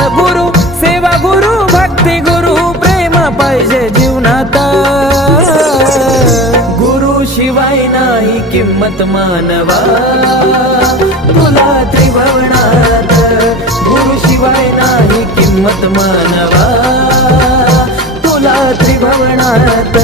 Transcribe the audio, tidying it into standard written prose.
सद्गुरु सेवा गुरु भक्ती गुरु प्रेम पाहिजे जीवनात। गुरु शिवाय नाही किंमत मानवा तुला त्रिभुवनात। गुरु शिवाय नाही किंमत मानवा तुला त्रिभुवनात।